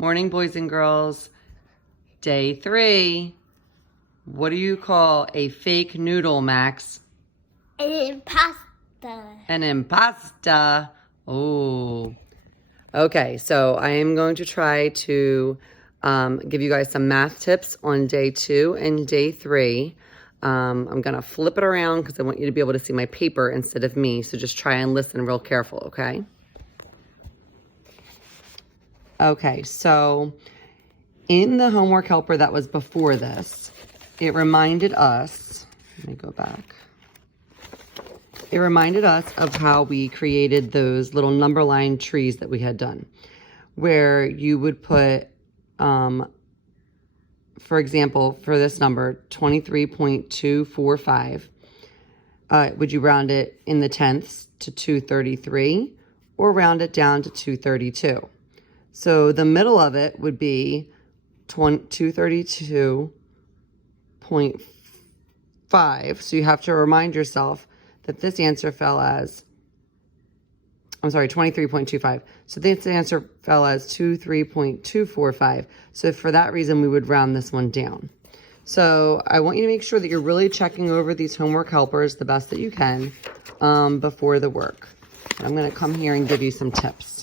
Morning, boys and girls. Day 3. What do you call a fake noodle, Max? An pasta. An impasta. Oh. Okay, so I am going to try to give you guys some math tips on day 2 and day 3. I'm going to flip it around because I want you to be able to see my paper instead of me. So just try and listen real careful, okay? Okay, so in the homework helper that was before this, it reminded us, let me go back. It reminded us of how we created those little number line trees that we had done, where you would put, for example, for this number, 23.245, would you round it in the tenths to 233 or round it down to 232? So the middle of it would be 232.5. So you have to remind yourself that this answer fell as, 23.25. So this answer fell as 23.245. So for that reason, we would round this one down. So I want you to make sure that you're really checking over these homework helpers the best that you can before the work. I'm going to come here and give you some tips.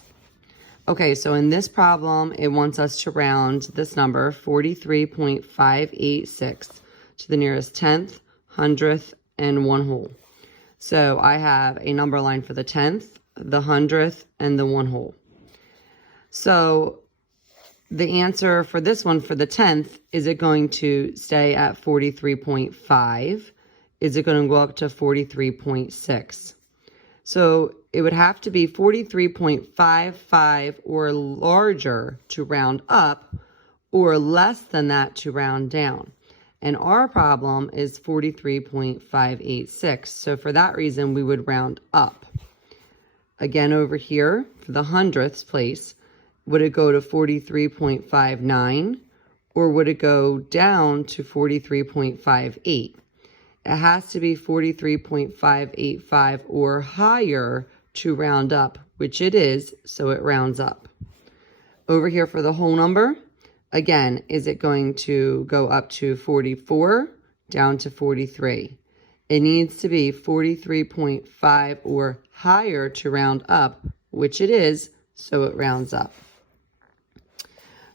Okay, so in this problem, it wants us to round this number, 43.586, to the nearest tenth, hundredth, and one whole. So I have a number line for the tenth, the hundredth, and the one whole. So the answer for this one, for the tenth, is it going to stay at 43.5? Is it going to go up to 43.6? So it would have to be 43.55 or larger to round up, or less than that to round down. And our problem is 43.586. So for that reason, we would round up. Again, over here, for the hundredths place, would it go to 43.59, or would it go down to 43.58? It has to be 43.585 or higher to round up, which it is, so it rounds up. Over here for the whole number, again, is it going to go up to 44, down to 43? It needs to be 43.5 or higher to round up, which it is, so it rounds up.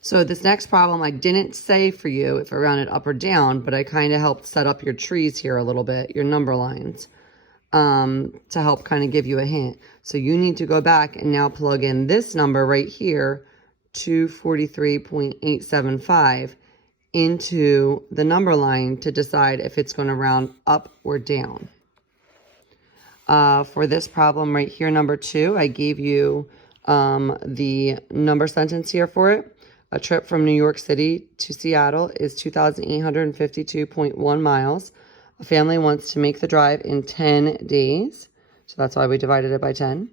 So this next problem, I didn't say for you if I rounded up or down, but I kind of helped set up your trees here a little bit, your number lines, to help kind of give you a hint. So you need to go back and now plug in this number right here, 243.875, into the number line to decide if it's going to round up or down. For this problem right here, number 2, I gave you the number sentence here for it. A trip from New York City to Seattle is 2,852.1 miles. A family wants to make the drive in 10 days. So that's why we divided it by 10.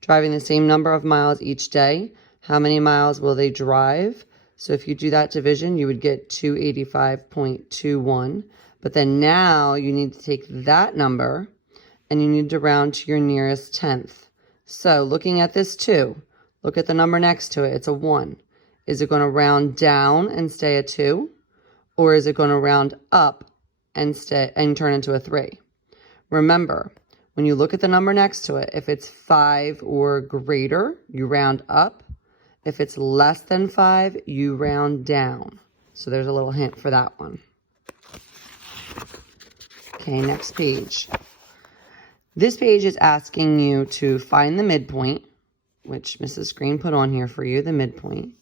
Driving the same number of miles each day. How many miles will they drive? So if you do that division, you would get 285.21. But then now you need to take that number and you need to round to your nearest tenth. So looking at this 2, look at the number next to it. It's a 1. Is it going to round down and stay a 2? Or is it going to round up and turn into a 3? Remember, when you look at the number next to it, if it's 5 or greater, you round up. If it's less than 5, you round down. So there's a little hint for that one. Okay, next page. This page is asking you to find the midpoint, which Mrs. Green put on here for you, the midpoint.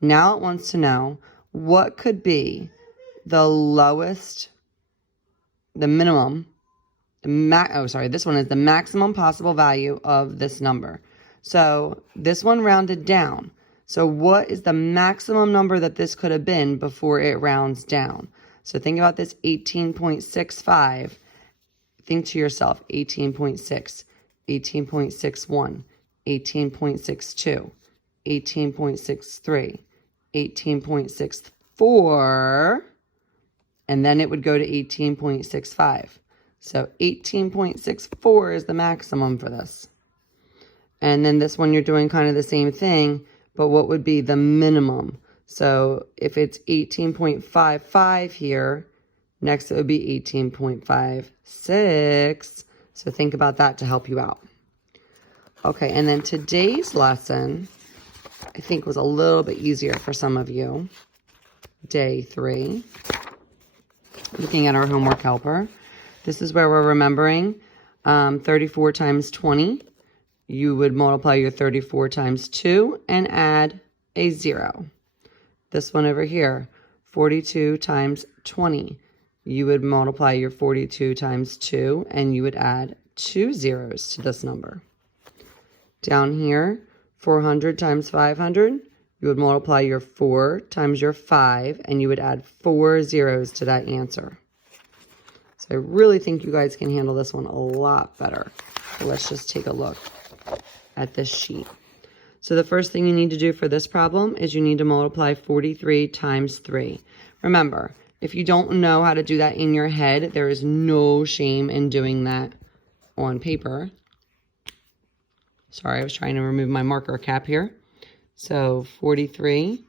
Now it wants to know what could be the lowest, the minimum, this one is the maximum possible value of this number. So this one rounded down. So what is the maximum number that this could have been before it rounds down? So think about this 18.65. Think to yourself, 18.6, 18.61, 18.62, 18.63, 18.64, and then it would go to 18.65. So 18.64 is the maximum for this. And then this one, you're doing kind of the same thing, but what would be the minimum? So if it's 18.55 here, next it would be 18.56. So think about that to help you out. Okay, and then today's lesson, I think, was a little bit easier for some of you. Day 3. Looking at our homework helper. This is where we're remembering 34 times 20. You would multiply your 34 times 2 and add a 0. This one over here, 42 times 20. You would multiply your 42 times 2 and you would add 2 zeros to this number. Down here, 400 times 500. You would multiply your 4 times your 5 and you would add 4 zeros to that answer. So I really think you guys can handle this one a lot better. So let's just take a look at this sheet. So the first thing you need to do for this problem is you need to multiply 43 times 3. Remember, if you don't know how to do that in your head, there is no shame in doing that on paper. Sorry, I was trying to remove my marker cap here. So 43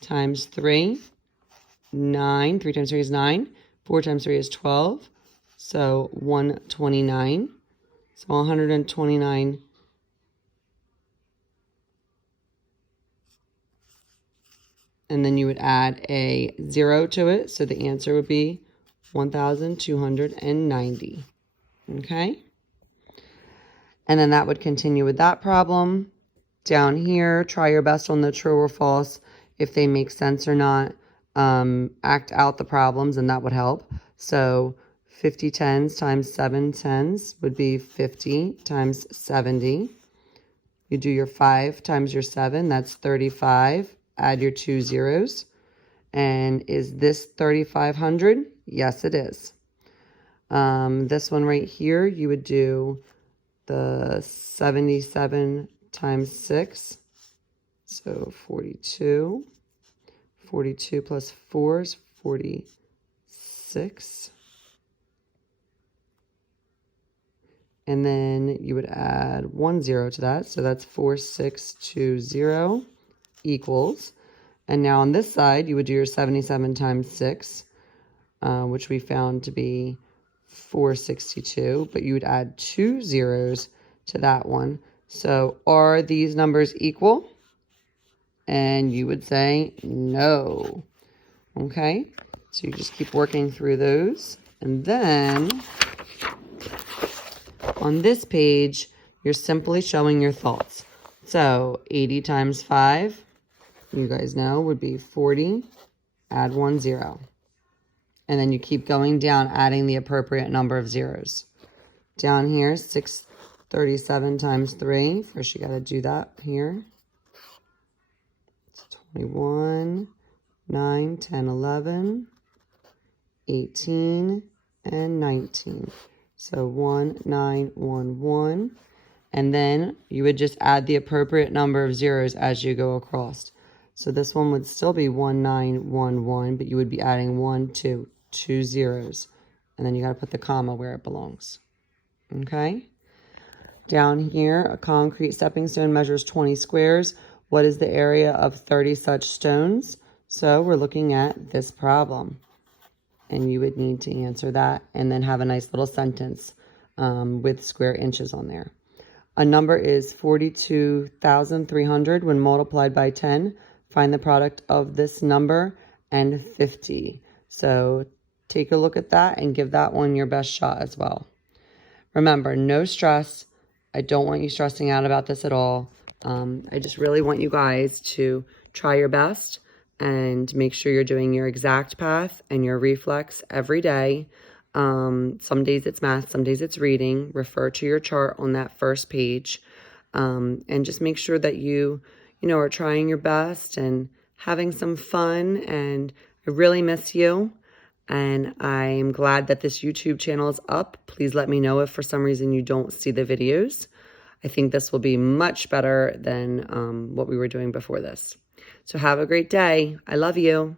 times 3, 9. 3 times 3 is 9. 4 times 3 is 12. So 129. So 129 and then you would add a 0 to it. So the answer would be 1,290. Okay? And then that would continue with that problem. Down here, try your best on the true or false, if they make sense or not. Act out the problems, and that would help. So 50 tens times 7 tens would be 50 times 70. You do your 5 times your 7, that's 35. Add your 2 zeros. And is this 3,500? Yes, it is. This one right here, you would do the 77 times 6. So 42. 42 plus 4 is 46. And then you would add 1 0 to that. So that's 4620 equals. And now on this side, you would do your 77 times 6, which we found to be 462. But you would add 2 zeros to that one. So are these numbers equal? And you would say no. Okay, so you just keep working through those. And then on this page, you're simply showing your thoughts. So 80 times 5, you guys know, would be 40. Add 1 0. And then you keep going down, adding the appropriate number of zeros. Down here, 637 times 3. First, you got to do that here. 21, 9, 10, 11, 18, and 19. So 1, 9, 1, 1. And then you would just add the appropriate number of zeros as you go across. So this one would still be 1, 9, 1, 1, but you would be adding 1, 2, 2 zeros. And then you got to put the comma where it belongs. Okay? Down here, a concrete stepping stone measures 20 squares. What is the area of 30 such stones? So we're looking at this problem. And you would need to answer that and then have a nice little sentence with square inches on there. A number is 42,300 when multiplied by 10. Find the product of this number and 50. So take a look at that and give that one your best shot as well. Remember, no stress. I don't want you stressing out about this at all. I just really want you guys to try your best and make sure you're doing your exact path and your reflex every day. Some days it's math, some days it's reading. Refer to your chart on that first page. And just make sure that you are trying your best and having some fun. And I really miss you. And I'm glad that this YouTube channel is up. Please let me know if for some reason you don't see the videos. I think this will be much better than what we were doing before this. So have a great day. I love you.